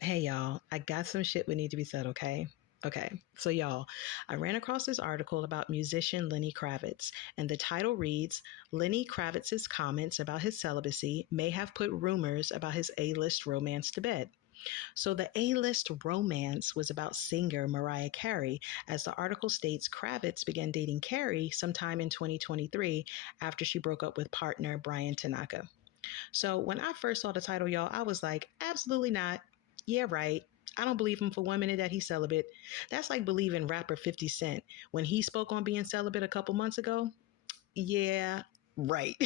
Hey y'all, I got some shit that need to be said, okay? Okay, so y'all, I ran across this article about musician Lenny Kravitz, and the title reads Lenny Kravitz's comments about his celibacy may have put rumors about his A-list romance to bed. So, the A-list romance was about singer Mariah Carey, as the article states Kravitz began dating Carey sometime in 2023 after she broke up with partner Brian Tanaka. So when I first saw the title, y'all, I was like, absolutely not. Yeah, right. I don't believe him for 1 minute that he's celibate. That's like believing rapper 50 Cent when he spoke on being celibate a couple months ago. Yeah, right.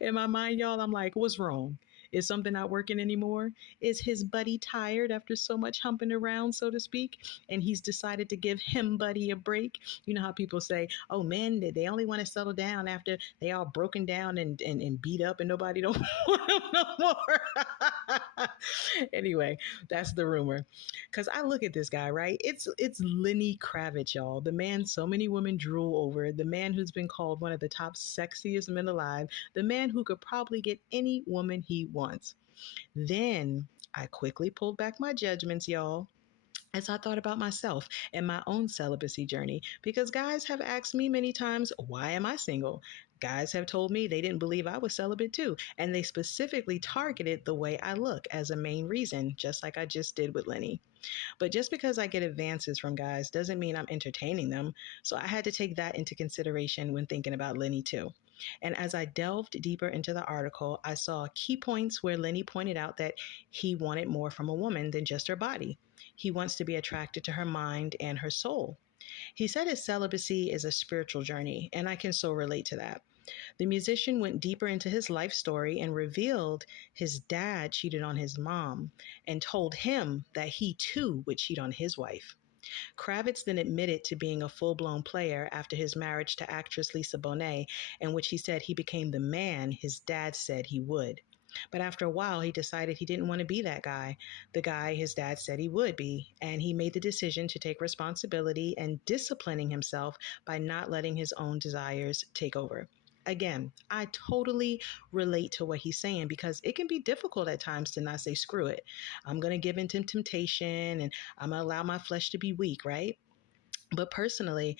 In my mind, y'all, I'm like, what's wrong? Is something not working anymore? Is his buddy tired after so much humping around, so to speak? And he's decided to give him buddy a break? You know how people say, oh, men, they only want to settle down after they all broken down and beat up and nobody don't want them no more. Anyway, that's the rumor. Because I look at this guy, right? It's Lenny Kravitz, y'all. The man so many women drool over. The man who's been called one of the top sexiest men alive. The man who could probably get any woman he wants. Then I quickly pulled back my judgments, y'all, as I thought about myself and my own celibacy journey, because guys have asked me many times, why am I single? Guys have told me they didn't believe I was celibate too, and they specifically targeted the way I look as a main reason, just like I just did with Lenny. But just because I get advances from guys doesn't mean I'm entertaining them, so I had to take that into consideration when thinking about Lenny too. And as I delved deeper into the article, I saw key points where Lenny pointed out that he wanted more from a woman than just her body. He wants to be attracted to her mind and her soul. He said his celibacy is a spiritual journey, and I can so relate to that. The musician went deeper into his life story and revealed his dad cheated on his mom and told him that he too would cheat on his wife. Kravitz then admitted to being a full blown player after his marriage to actress Lisa Bonet, in which he said he became the man his dad said he would. But after a while, he decided he didn't want to be that guy, the guy his dad said he would be, and he made the decision to take responsibility and disciplining himself by not letting his own desires take over. Again, I totally relate to what he's saying because it can be difficult at times to not say, screw it. I'm going to give in to temptation and I'm going to allow my flesh to be weak, right? But personally,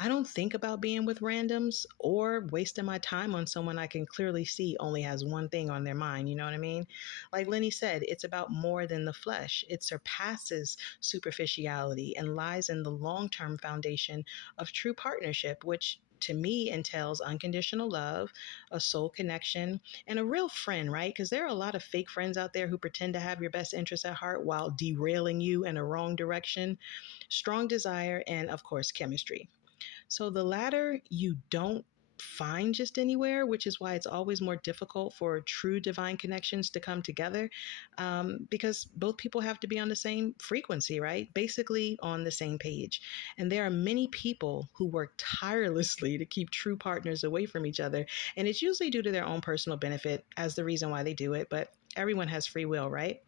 I don't think about being with randoms or wasting my time on someone I can clearly see only has one thing on their mind. You know what I mean? Like Lenny said, it's about more than the flesh. It surpasses superficiality and lies in the long term foundation of true partnership, which to me entails unconditional love, a soul connection, and a real friend, right? Because there are a lot of fake friends out there who pretend to have your best interests at heart while derailing you in a wrong direction, strong desire, and of course, chemistry. So the latter you don't find just anywhere, which is why it's always more difficult for true divine connections to come together, because both people have to be on the same frequency, right? Basically on the same page. And there are many people who work tirelessly to keep true partners away from each other. And it's usually due to their own personal benefit as the reason why they do it. But everyone has free will, right?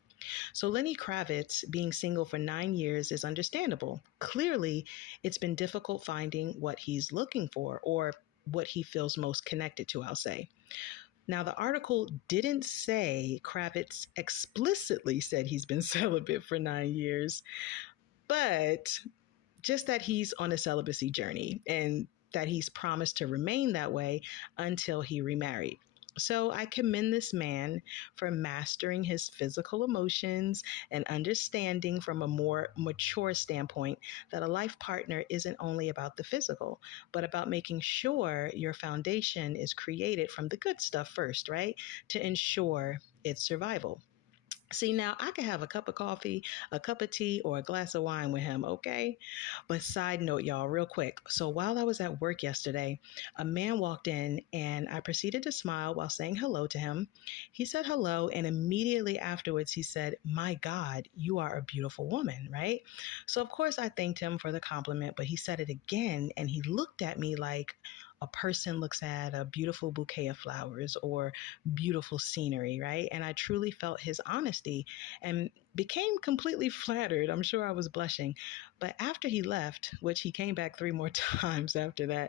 So Lenny Kravitz being single for 9 years is understandable. Clearly, it's been difficult finding what he's looking for or what he feels most connected to, I'll say. Now, the article didn't say Kravitz explicitly said he's been celibate for 9 years, but just that he's on a celibacy journey and that he's promised to remain that way until he remarried. So I commend this man for mastering his physical emotions and understanding from a more mature standpoint that a life partner isn't only about the physical, but about making sure your foundation is created from the good stuff first, right? To ensure its survival. See, now I could have a cup of coffee, a cup of tea, or a glass of wine with him, okay? But side note, y'all, real quick. So while I was at work yesterday, a man walked in and I proceeded to smile while saying hello to him. He said hello, and immediately afterwards he said, my God, you are a beautiful woman, right? So of course I thanked him for the compliment, but he said it again and he looked at me like a person looks at a beautiful bouquet of flowers or beautiful scenery, right? And I truly felt his honesty and became completely flattered. I'm sure I was blushing. But after he left, which he came back 3 more times after that,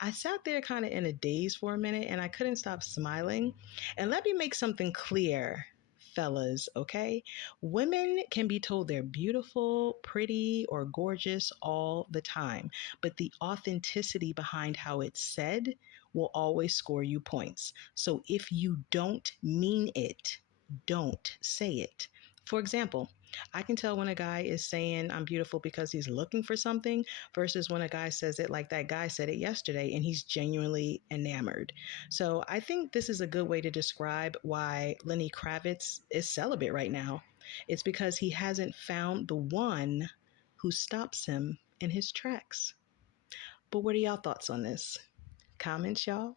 I sat there kind of in a daze for a minute and I couldn't stop smiling. And let me make something clear. fellas, okay? Women can be told they're beautiful, pretty, or gorgeous all the time, but the authenticity behind how it's said will always score you points. So if you don't mean it, don't say it. For example, I can tell when a guy is saying I'm beautiful because he's looking for something versus when a guy says it like that guy said it yesterday and he's genuinely enamored. So I think this is a good way to describe why Lenny Kravitz is celibate right now. It's because he hasn't found the one who stops him in his tracks. But what are y'all thoughts on this? Comments, y'all?